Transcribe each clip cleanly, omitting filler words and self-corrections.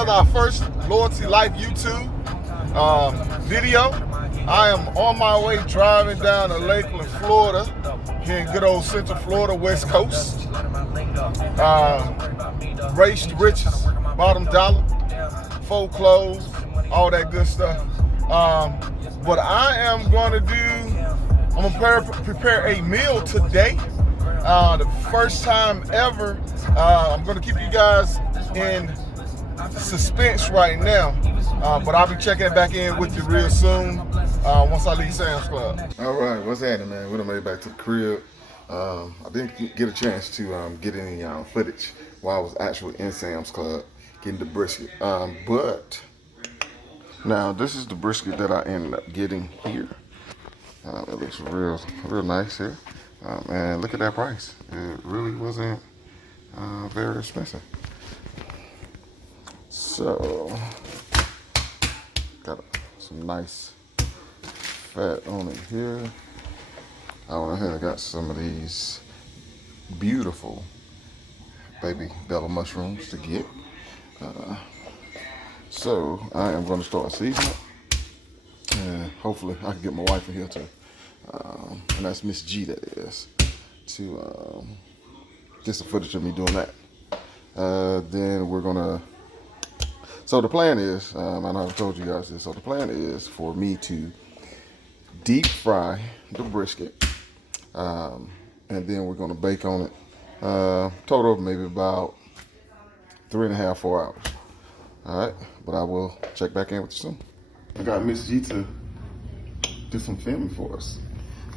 together our first Loyalty Life YouTube video. I am on my way driving down to Lakeland, Florida, here in good old Central Florida, West Coast. Race to riches, bottom dollar, full clothes, all that good stuff. What I am going to do, I'm going to prepare a meal today. The first time ever. I'm going to keep you guys in suspense right now, but I'll be checking back in with you real soon once I leave Sam's Club. All right, what's happening, man? We done made it back to the crib. I didn't get a chance to get any footage while I was actually in Sam's Club getting the brisket. But now this is the brisket that I ended up getting here. It looks real nice here. And look at that price. It really wasn't very expensive. So, got some nice fat on it here. I went ahead and got some of these beautiful baby bella mushrooms to get. So, I am going to start seasoning. And hopefully I can get my wife in here too. And that's Miss G, that is, to get some footage of me doing that. Then we're gonna, so the plan is, I know I've told you guys this, so the plan is for me to deep fry the brisket, and then we're gonna bake on it, total of maybe about 3.5, 4 hours. All right, but I will check back in with you soon. I got Miss G to do some filming for us.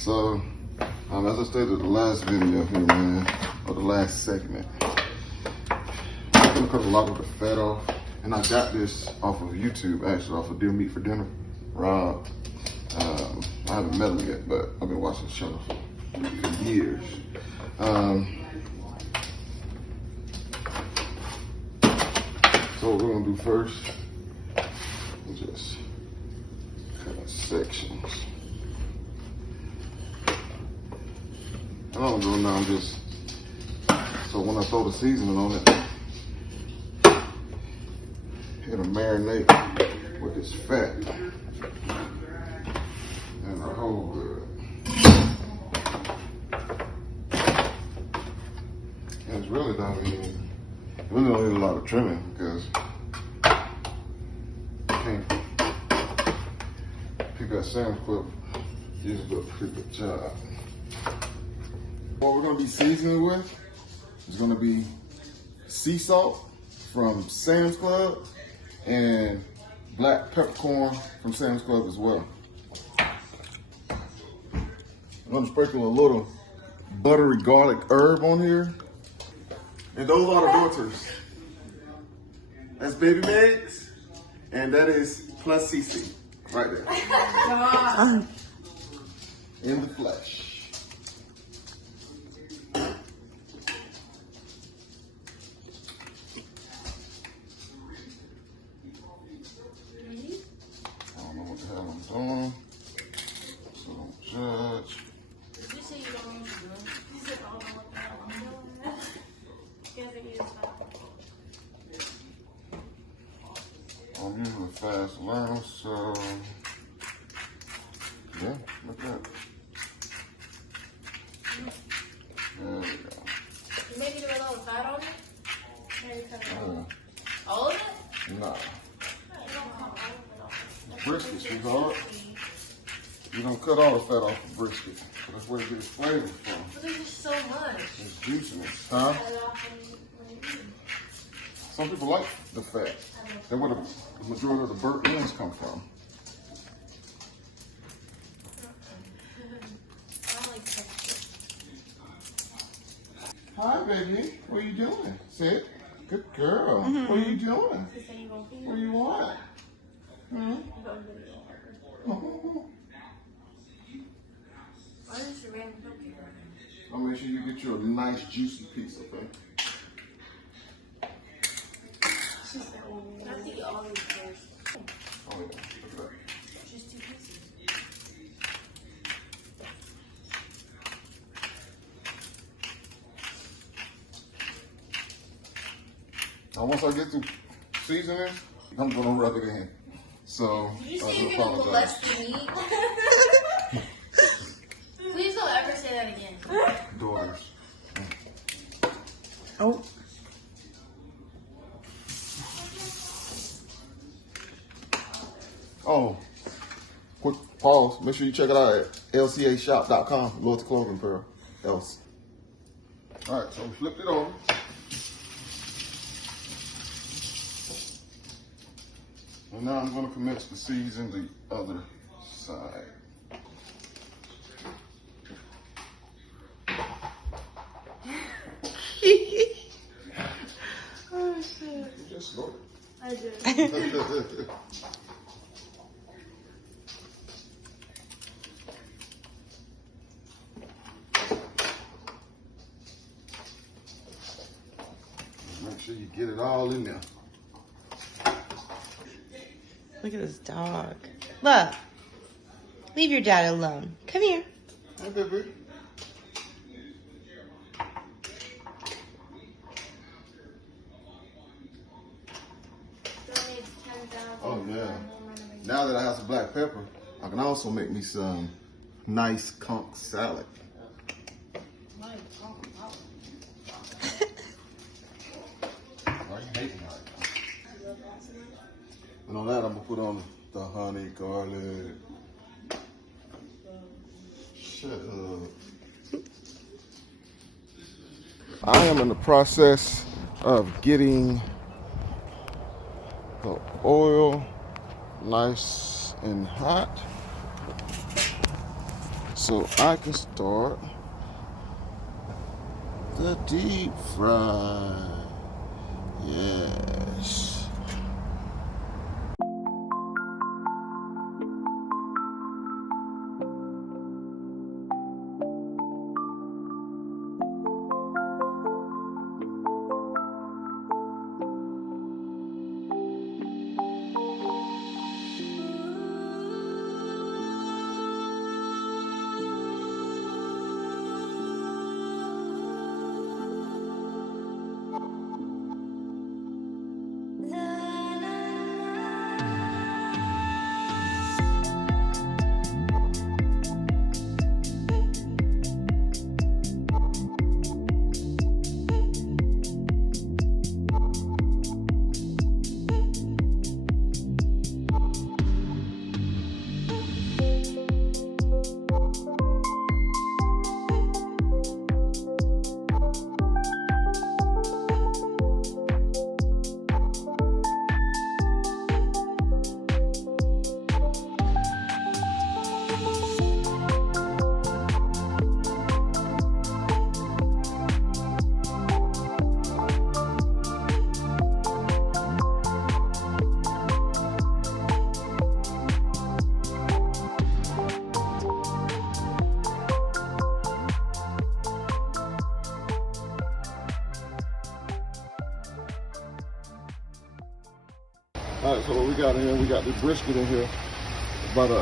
So, as I stated in the last video here, man, or the last segment, I'm gonna cut a lot of the fat off, and I got this off of YouTube, actually, off of Deer Meat for Dinner, Rob. I haven't met him yet, but I've been watching the show for years. So what we're gonna do first is just cut sections. And all I'm doing now, I'm just, so when I throw the seasoning on it, it'll marinate with this fat and the whole good. And it's really don't need a lot of trimming because you can't pick that Sam's Club usually do a pretty good job. What we're gonna be seasoning with is gonna be sea salt from Sam's Club and black peppercorn from Sam's Club as well. I'm gonna sprinkle a little buttery garlic herb on here. And those are the daughters. That's Baby Megs, and that is Plus CC, right there. In the flesh. I don't know what the hell I'm doing, so don't judge. Did you say you don't know what you're doing? You said, I don't know what the hell I'm doing. You guys are eating stuff. I'm usually a fast learner, so yeah, look at that. There we go. You made it with all the fat on it? Maybe cut it all. All of it? Nah. No, you don't cut all of it off. Brisket, sweetheart. You don't cut all the fat off the brisket. That's where it gets flavor from. But there's just so much. It's juiciness, huh? Cut it off when you eat. Some people like the fat. That's where the majority of the burnt ends come from. I like texture. Hi, baby. What are you doing? Sit. Good girl. What are you doing? You say you won't eat. What do you want? Hmm? You don't do it harder. Why is your random cookie right now? I'll make sure you get you a nice juicy piece, okay? I think all these first. Oh yeah, look at that. Just 2 pieces. Now once I get through seasoning. I'm gonna rub it in. So Did you I say do you're gonna apologize. molest me? Please don't ever say that again. Daughters. Oh. Oh, quick pause. Make sure you check it out at lcashop.com. Loyalty Clothing Apparel. Else. All right, so we flipped it over. And now I'm going to commence to season the other side. Oh shit. You just snorted. I did. Make sure you get it all in there. Look at this dog. Look. Leave your dad alone. Come here. Hey, baby. Oh yeah. Now that I have some black pepper, I can also make me some nice conch salad. Why are you hating on it? And on that, I'm gonna put on the honey, garlic. Shut up. I am in the process of getting the oil nice and hot so I can start the deep fry. Yes. All right, so what we got in here, we got the brisket in here. About a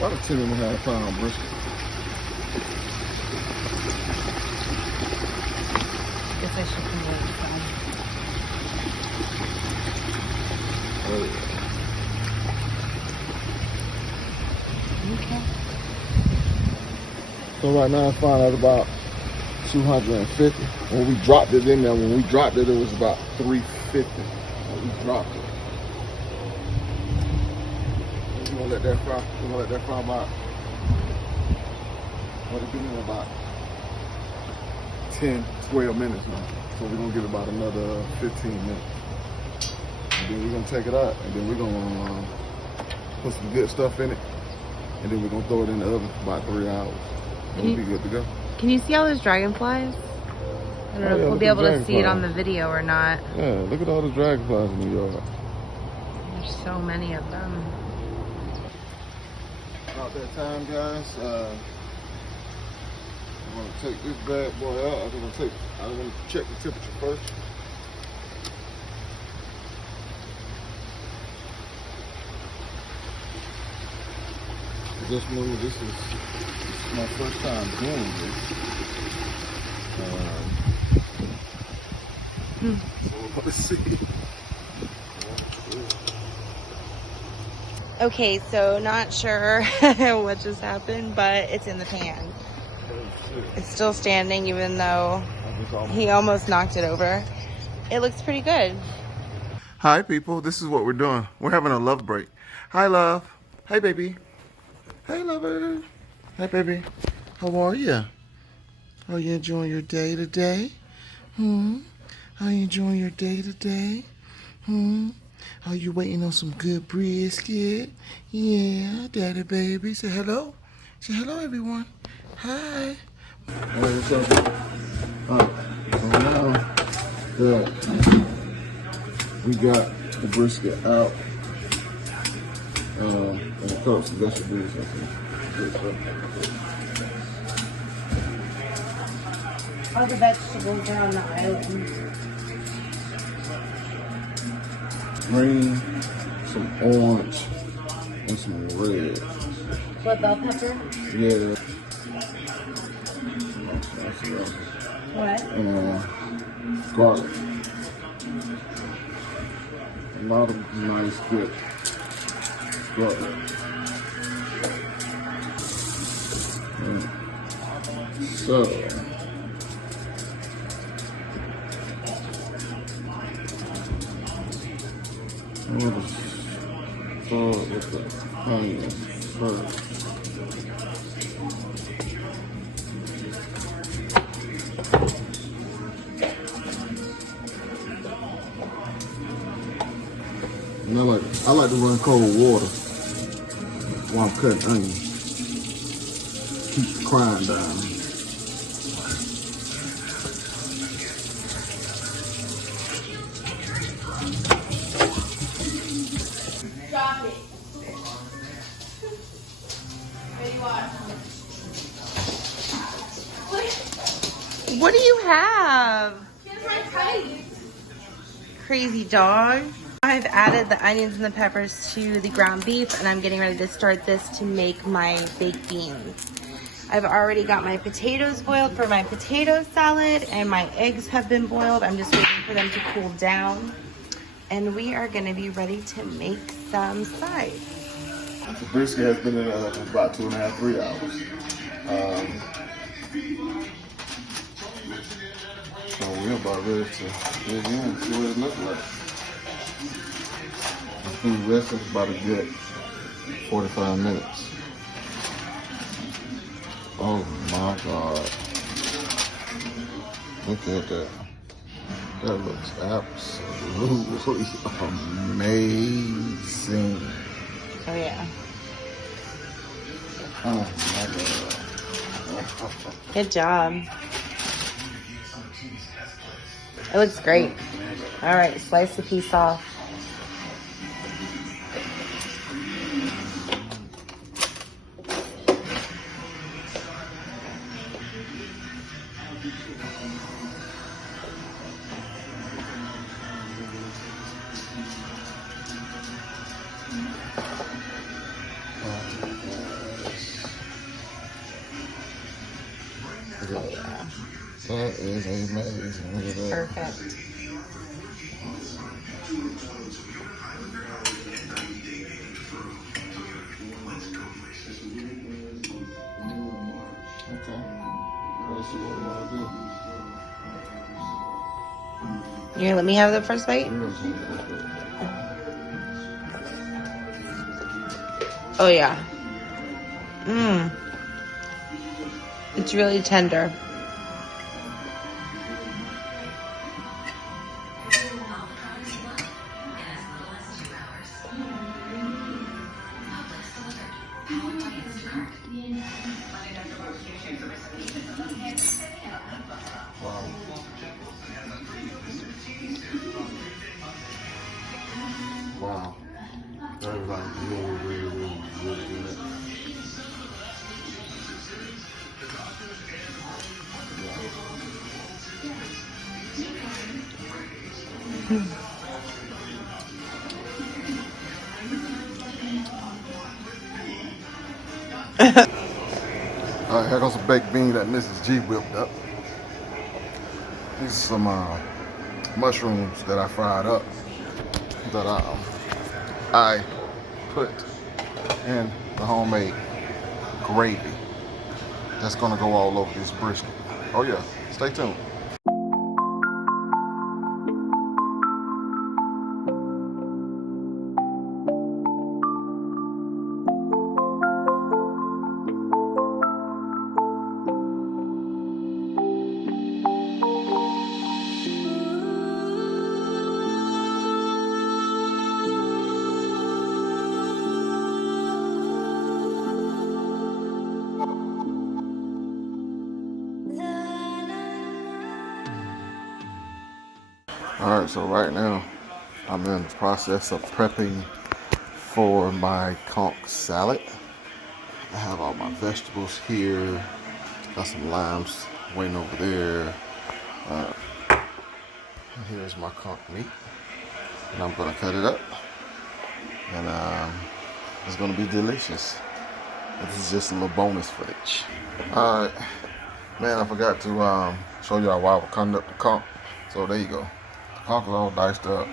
10.5 pound brisket. Guess I should come inside. Oh, yeah. Okay. So right now it's fine at about 250. When we dropped it in there, it was about 350. We dropped it. We're gonna let that fry. We're gonna let that fry about. Let it be in about 10, 12 minutes now. So we're gonna give it about another 15 minutes. And then we're gonna take it out, and then we're gonna put some good stuff in it, and then we're gonna throw it in the oven for about 3 hours. And we'll be good to go. Can you see all those dragonflies? I don't know if we'll be able to see it on the video or not. Yeah, look at all the dragonflies in the yard. There's so many of them. About that time, guys. I'm gonna take this bad boy out. I'm gonna check the temperature first. This is my first time doing this. So let's see. Okay, so not sure what just happened, but it's in the pan. It's still standing even though he almost knocked it over. It looks pretty good. Hi, people. This is what we're doing. We're having a love break. Hi, love. Hey, baby. Hey, lover. Hey, baby. How are you? Are you enjoying your day today? Are you enjoying your day today? Are you waiting on some good brisket? Yeah, daddy baby. Say hello. Say hello, everyone. Hi. Hey, what's up? Alright, so now that we got the brisket out, and cut up some vegetables and some good stuff. All the vegetables are on the island. Green, some orange, and some red. What, bell pepper? Yeah. What? And garlic. A lot of nice good garlic. So, I'm going to start with the onion first. And I like to run cold water while I'm cutting onions. Keep the crime down. Drop it. Ready, watch. What do you have? Here's my kite. Crazy dog. I've added the onions and the peppers to the ground beef, and I'm getting ready to start this to make my baked beans. I've already got my potatoes boiled for my potato salad, and my eggs have been boiled. I'm just waiting for them to cool down, and we are going to be ready to make some sides. The brisket has been in there for about 2.5, 3 hours. So we're about ready to dig in and see what it looks like. It's been resting for about a good 45 minutes. Oh my God. Look at that. That looks absolutely amazing. Oh yeah. Oh my God. Good job. It looks great. All right, slice the piece off. That is amazing. Look at that. Perfect. Okay. Let's see what we want to do. You gonna let me have the first bite? Oh yeah. Mmm. It's really tender. Wow. That was like really good. All right, here goes a baked bean that Mrs. G whipped up. These are some mushrooms that I fried up that I put and the homemade gravy that's gonna go all over this brisket. Oh yeah, stay tuned. All right, so right now I'm in the process of prepping for my conch salad. I have all my vegetables here. Got some limes waiting over there. Here's my conch meat, and I'm gonna cut it up, and it's gonna be delicious. This is just a little bonus footage. All right, man, I forgot to show y'all why we're cutting up the conch. So there you go. The conch is all diced up.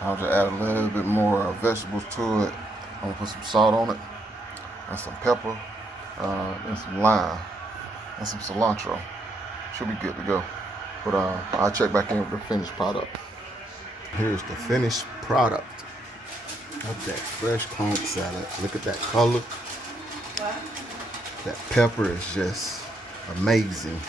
I'll just add a little bit more vegetables to it. I'm gonna put some salt on it, and some pepper, and some lime, and some cilantro. Should be good to go. But I'll check back in with the finished product. Here's the finished product of that fresh conch salad. Look at that color. That pepper is just amazing.